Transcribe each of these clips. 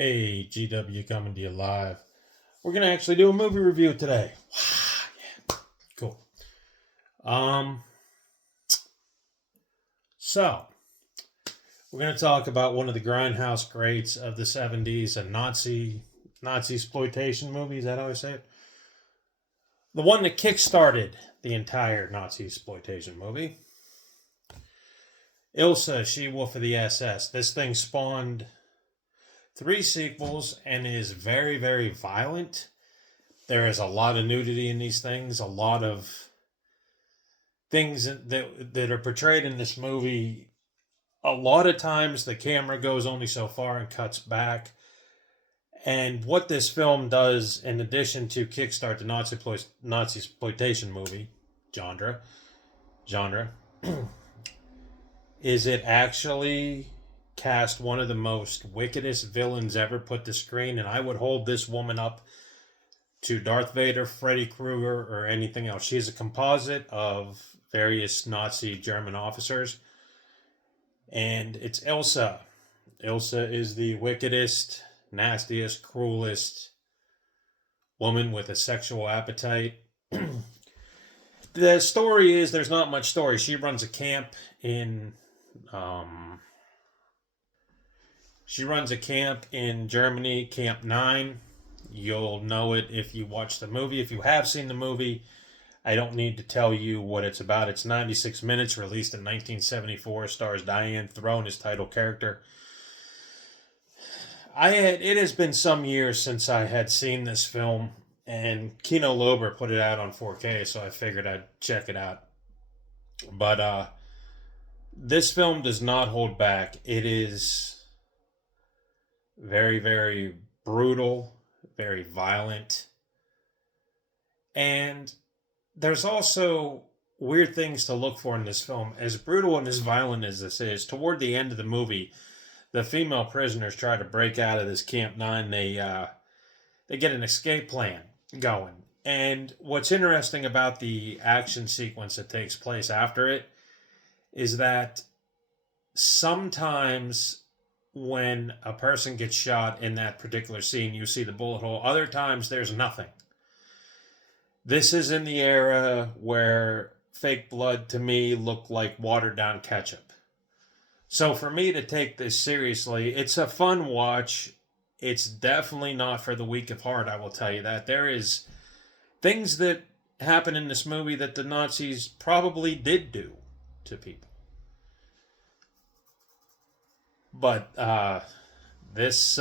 Hey, GW coming to you live. We're gonna actually do a movie review today. Yeah, cool. Um, so we're gonna talk about one of the grindhouse greats of the '70s, a Nazi exploitation movie. Is that how I say it? The one that kickstarted the entire Nazi exploitation movie. Ilsa, She Wolf of the SS. This thing spawned three sequels and is very, very violent. There is a lot of nudity in these things, a lot of things that are portrayed in this movie. A lot of times the camera goes only so far and cuts back. And what this film does, in addition to kickstart the Nazi exploitation movie genre, is it actually cast one of the most wickedest villains ever put to screen. And I would hold this woman up to Darth Vader, Freddy Krueger, or anything else. She's a composite of various Nazi German officers. And it's Ilsa. Ilsa is the wickedest, nastiest, cruelest woman with a sexual appetite. The story is there's not much story. She runs a camp in Germany, Camp 9. You'll know it if you watch the movie. If you have seen the movie, I don't need to tell you what it's about. It's 96 minutes, released in 1974, stars Diane Throne as title character. It has been some years since I had seen this film, and Kino Lorber put it out on 4K, so I figured I'd check it out. But this film does not hold back. It is very, very brutal, very violent, and there's also weird things to look for in this film. As brutal and as violent as this is, toward the end of the movie, the female prisoners try to break out of this Camp 9. They get an escape plan going. And what's interesting about the action sequence that takes place after it is that sometimes when a person gets shot in that particular scene, you see the bullet hole. Other times, there's nothing. This is in the era where fake blood to me looked like watered down ketchup. So for me to take this seriously, it's a fun watch. It's definitely not for the weak of heart, I will tell you that. There is things that happen in this movie that the Nazis probably did do to people. But this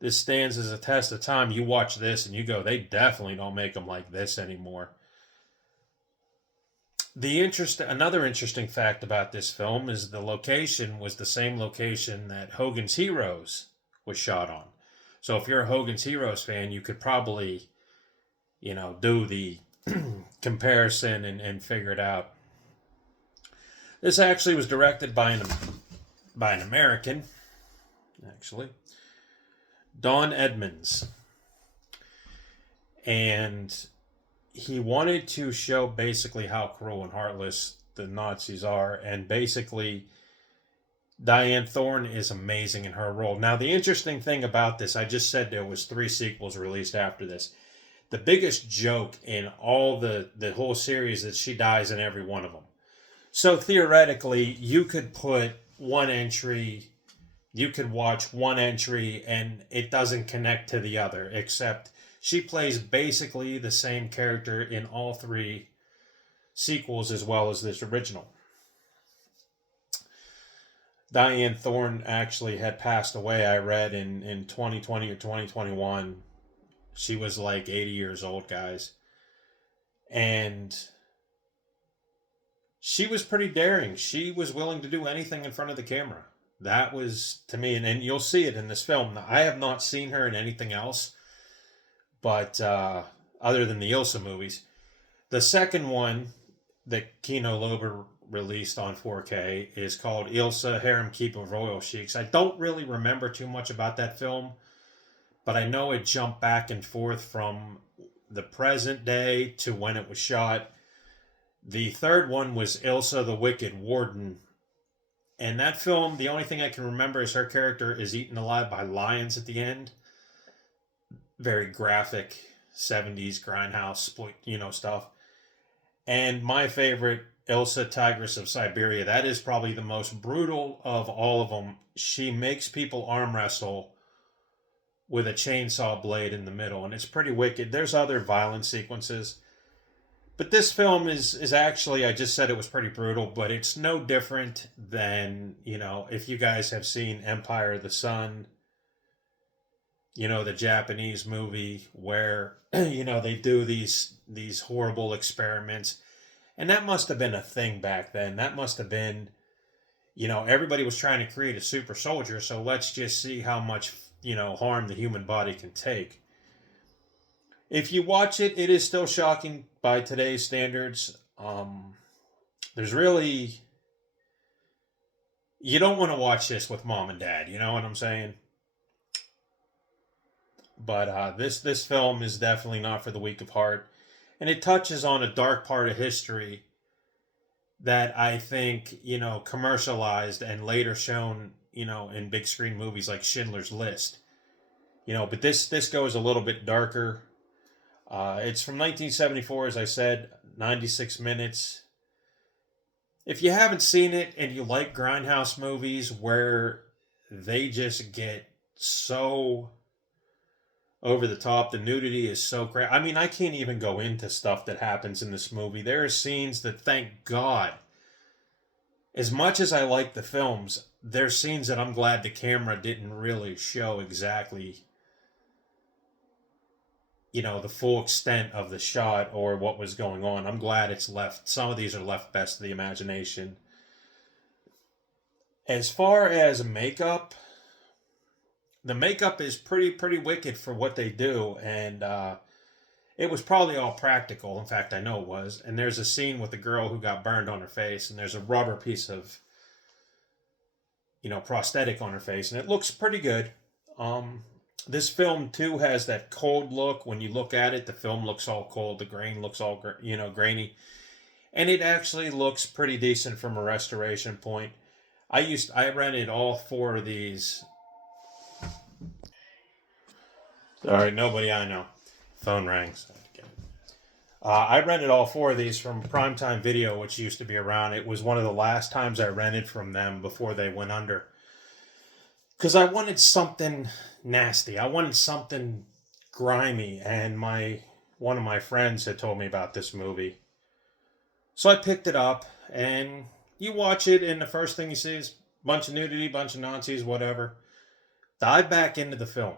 this stands as a test of time. You watch this and you go, they definitely don't make them like this anymore. Another interesting fact about this film is the location was the same location that Hogan's Heroes was shot on. So if you're a Hogan's Heroes fan, you could probably, do the comparison and figure it out. This actually was directed by an American, actually, Don Edmonds. And he wanted to show basically how cruel and heartless the Nazis are. And basically, Diane Thorne is amazing in her role. Now, the interesting thing about this, I just said there was 3 sequels released after this. The biggest joke in all the whole series is that she dies in every one of them. So theoretically, you could watch one entry and it doesn't connect to the other, except she plays basically the same character in all 3 sequels as well as this original. Diane Thorne actually had passed away, I read, in 2020 or 2021. She was like 80 years old, guys. And she was pretty daring. She was willing to do anything in front of the camera. That was, to me, and you'll see it in this film. Now, I have not seen her in anything else, but other than the Ilsa movies. The second one that Kino Lorber released on 4K is called Ilsa, Harem Keep of Royal Sheiks. I don't really remember too much about that film, but I know it jumped back and forth from the present day to when it was shot. The third one was Ilsa the Wicked Warden, And that film, the only thing I can remember is her character is eaten alive by lions at the end. Very graphic 70s grindhouse, stuff. And my favorite, Ilsa, Tigress of Siberia, that is probably the most brutal of all of them. She makes people arm wrestle with a chainsaw blade in the middle, and it's pretty wicked. There's other violent sequences. But this film is actually, I just said it was pretty brutal, but it's no different than, if you guys have seen Empire of the Sun, the Japanese movie where, they do these horrible experiments. And that must have been a thing back then. That must have been, everybody was trying to create a super soldier, so let's just see how much, harm the human body can take. If you watch it, it is still shocking by today's standards. There's really, you don't want to watch this with mom and dad. You know what I'm saying? But this film is definitely not for the weak of heart, and it touches on a dark part of history that I think commercialized and later shown in big screen movies like Schindler's List. But this goes a little bit darker. It's from 1974, as I said, 96 minutes. If you haven't seen it and you like grindhouse movies where they just get so over the top, the nudity is so crazy. I mean, I can't even go into stuff that happens in this movie. There are scenes that, thank God, as much as I like the films, there's scenes that I'm glad the camera didn't really show exactly the full extent of the shot or what was going on. I'm glad it's left. Some of these are left best to the imagination. As far as makeup, the makeup is pretty wicked for what they do, and it was probably all practical. In fact, I know it was. And there's a scene with a girl who got burned on her face, and there's a rubber piece of prosthetic on her face, and it looks pretty good. This film too has that cold look. When you look at it, the film looks all cold. The grain looks all grainy, and it actually looks pretty decent from a restoration point. I rented all four of these. Sorry, nobody I know. Phone rings. I rented all four of these from Primetime Video, which used to be around. It was one of the last times I rented from them before they went under. Because I wanted something nasty. I wanted something grimy, and one of my friends had told me about this movie. So I picked it up, and you watch it, and the first thing you see is a bunch of nudity, bunch of Nazis, whatever. Dive back into the film.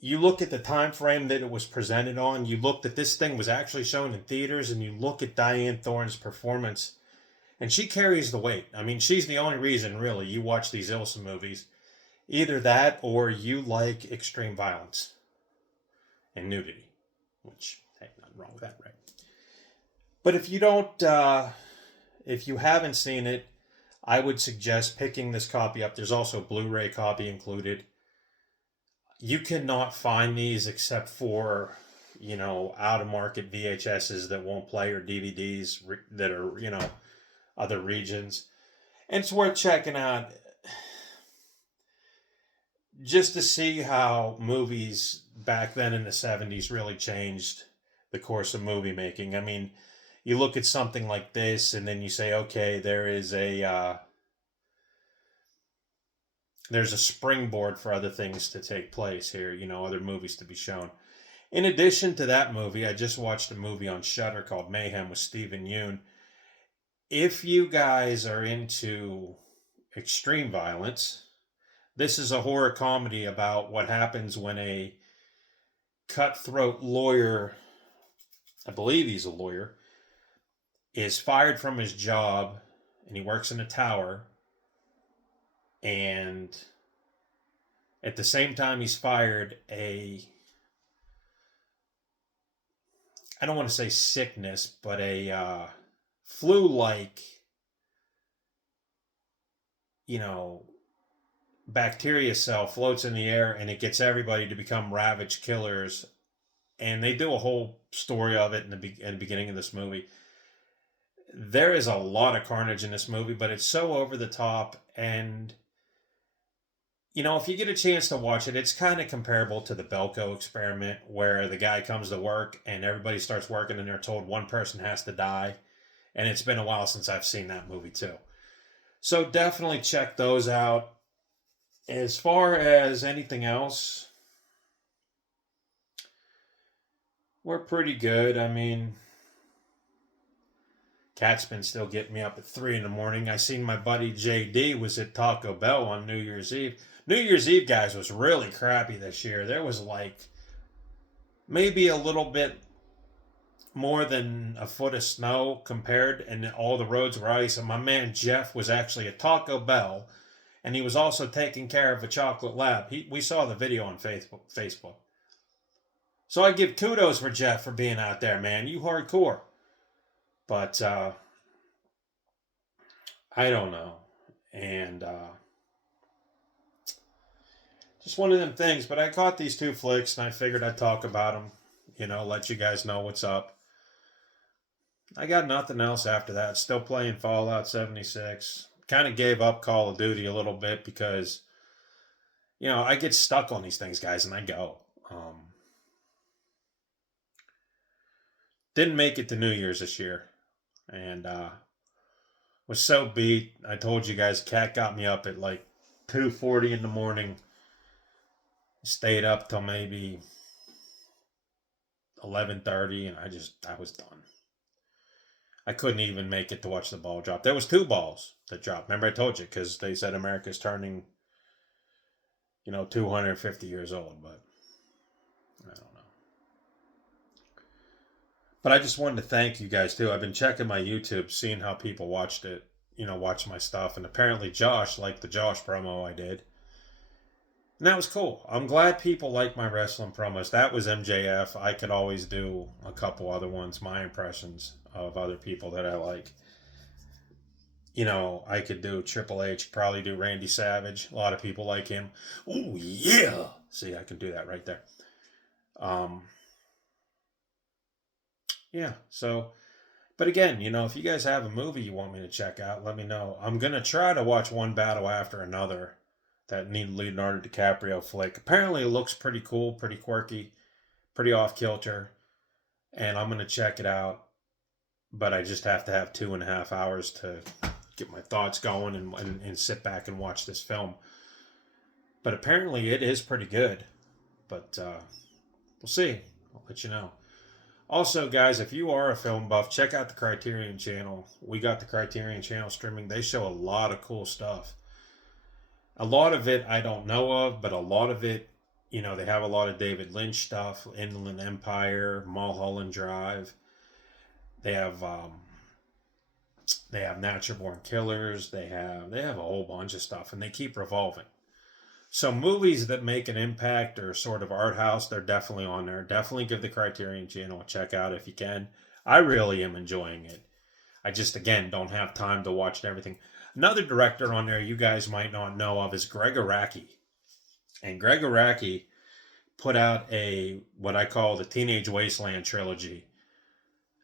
You look at the time frame that it was presented on, you look that this thing was actually shown in theaters, and you look at Diane Thorne's performance, and she carries the weight. I mean, she's the only reason, really, you watch these Ilsa movies. Either that or you like extreme violence and nudity, which, hey, nothing wrong with that, right? But if you don't, if you haven't seen it, I would suggest picking this copy up. There's also a Blu-ray copy included. You cannot find these except for, out-of-market VHSs that won't play or DVDs that are, other regions. And it's worth checking out just to see how movies back then in the 70s really changed the course of movie making. I mean, you look at something like this and then you say, okay, there's a springboard for other things to take place here, other movies to be shown. In addition to that movie, I just watched a movie on Shudder called Mayhem with Stephen Yeun. If you guys are into extreme violence, this is a horror comedy about what happens when a cutthroat lawyer, I believe he's a lawyer, is fired from his job, and he works in a tower, and at the same time he's fired, I don't want to say sickness, but a flu-like, bacteria cell floats in the air, and it gets everybody to become ravaged killers. And they do a whole story of it in the beginning of this movie. there is a lot of carnage in this movie, but it's so over the top. And, if you get a chance to watch it, it's kind of comparable to the Belko experiment, where the guy comes to work and everybody starts working and they're told one person has to die. And it's been a while since I've seen that movie, too. So definitely check those out. As far as anything else, we're pretty good. I mean, Cat's been still getting me up at 3 in the morning. I seen my buddy JD was at Taco Bell on New Year's Eve. New Year's Eve, guys, was really crappy this year. There was like maybe a little bit more than a foot of snow compared, and all the roads were ice. And my man Jeff was actually at Taco Bell, and he was also taking care of a chocolate lab. We saw the video on Facebook. So I give kudos for Jeff for being out there, man. You hardcore. But I don't know. And just one of them things. But I caught these two flicks and I figured I'd talk about them. Let you guys know what's up. I got nothing else after that. Still playing Fallout 76. Kind of gave up Call of Duty a little bit because, I get stuck on these things, guys, and I go. Didn't make it to New Year's this year. And was so beat. I told you guys, Cat got me up at like 2:40 in the morning. Stayed up till maybe 11:30, and I was done. I couldn't even make it to watch the ball drop. There was 2 balls that dropped. Remember I told you, because they said America's turning, 250 years old, but I don't know. But I just wanted to thank you guys too. I've been checking my YouTube, seeing how people watched it, watch my stuff, and apparently Josh liked the Josh promo I did. And that was cool. I'm glad people like my wrestling promos. That was MJF. I could always do a couple other ones, my impressions of other people that I like. I could do Triple H, probably do Randy Savage. A lot of people like him. Oh, yeah. See, I can do that right there. Yeah, so, but again, if you guys have a movie you want me to check out, let me know. I'm going to try to watch One Battle After Another, that Leonardo DiCaprio flick. Apparently it looks pretty cool, pretty quirky, pretty off kilter, and I'm going to check it out. But I just have to have 2.5 hours to get my thoughts going and sit back and watch this film. But apparently it is pretty good. But we'll see. I'll let you know. Also, guys, if you are a film buff, check out the Criterion channel. We got the Criterion channel streaming. They show a lot of cool stuff. A lot of it I don't know of, but a lot of it, they have a lot of David Lynch stuff, Inland Empire, Mulholland Drive. They have Natural Born Killers. They have a whole bunch of stuff, and they keep revolving. So movies that make an impact or sort of art house, they're definitely on there. Definitely give the Criterion channel a check out if you can. I really am enjoying it. I just, again, don't have time to watch everything. Another director on there you guys might not know of is Greg Araki. And Greg Araki put out what I call the Teenage Wasteland trilogy.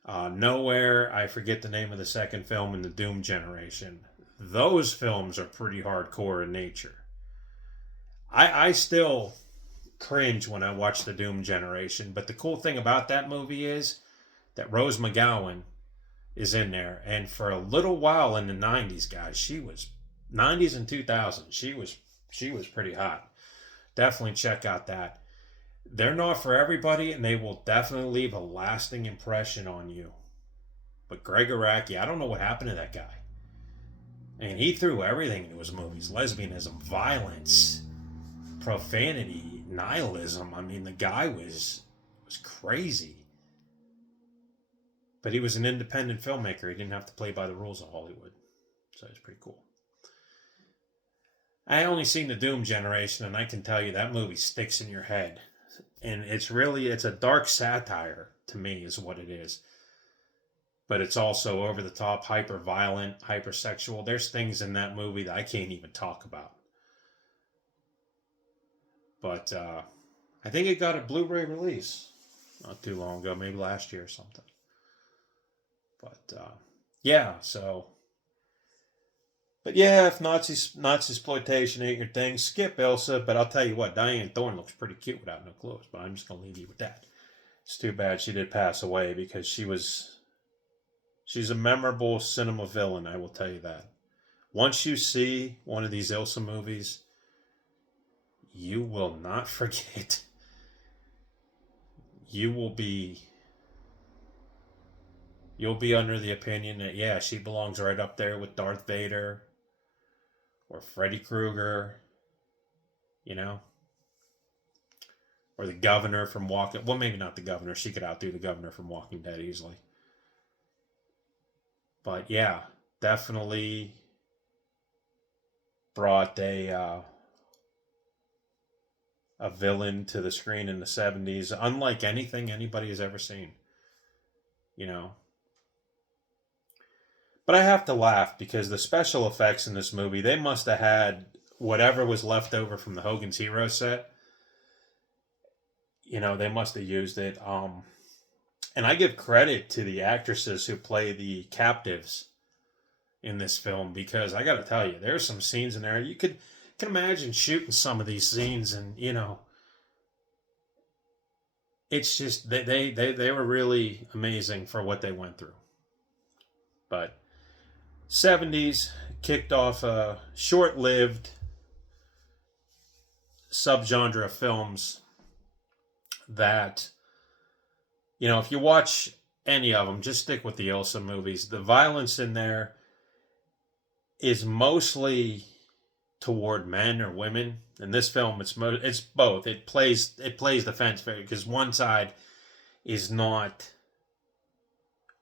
Nowhere, I forget the name of the second film, in the Doom Generation. Those films are pretty hardcore in nature. I still cringe when I watch the Doom Generation, but the cool thing about that movie is that Rose McGowan is in there, and for a little while in the 90s, guys, 90s and 2000s, she was pretty hot. Definitely check out that. They're not for everybody, and they will definitely leave a lasting impression on you. But Greg Araki, I don't know what happened to that guy. And he threw everything into his movies: lesbianism, violence, profanity, nihilism. I mean, the guy was crazy. But he was an independent filmmaker. He didn't have to play by the rules of Hollywood. So it's pretty cool. I only seen the Doom Generation, and I can tell you that movie sticks in your head. And it's a dark satire, to me, is what it is. But it's also over the top, hyper violent, hyper sexual. There's things in that movie that I can't even talk about. But I think it got a Blu-ray release not too long ago, maybe last year or something. But yeah, so. But yeah, if Nazi exploitation ain't your thing, skip Ilsa. But I'll tell you what, Diane Thorne looks pretty cute without no clothes. But I'm just gonna leave you with that. It's too bad she did pass away because she's a memorable cinema villain. I will tell you that. Once you see one of these Ilsa movies, you will not forget. You will be You'll be under the opinion that, yeah, she belongs right up there with Darth Vader or Freddy Krueger, you know, or the governor from Walking. Well, maybe not the governor. She could outdo the governor from Walking Dead easily. But yeah, definitely brought a villain to the screen in the 70s, unlike anything anybody has ever seen, you know. But I have to laugh because the special effects in this movie, they must have had whatever was left over from the Hogan's Hero set. You know, they must have used it. And I give credit to the actresses who play the captives in this film because I got to tell you, there's some scenes in there you can imagine shooting some of these scenes, and you know, it's just they were really amazing for what they went through. But 70s kicked off a short-lived subgenre of films that, you know, if you watch any of them, just stick with the Ilsa movies. The violence in there is mostly toward men or women. In this film, it's both. It plays the fence because one side is not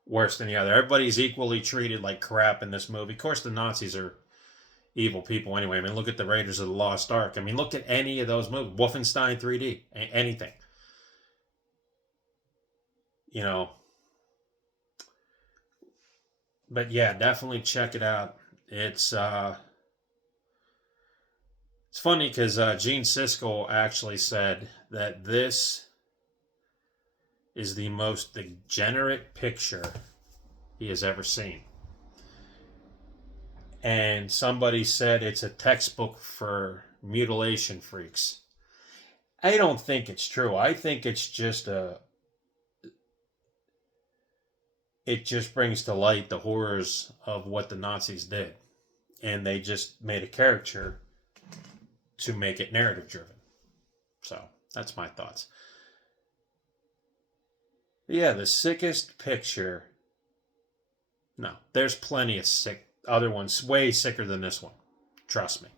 worse than the other. Everybody's equally treated like crap in this movie. Of course, the Nazis are evil people anyway. I mean, look at the Raiders of the Lost Ark. I mean, look at any of those movies. Wolfenstein 3D, anything. You know. But yeah, definitely check it out. It's funny because Gene Siskel actually said that this is the most degenerate picture he has ever seen. And somebody said it's a textbook for mutilation freaks. I don't think it's true. I think it's just it just brings to light the horrors of what the Nazis did. And they just made a caricature to make it narrative driven. So that's my thoughts. Yeah, the sickest picture. No, there's plenty of sick other ones way sicker than this one. Trust me.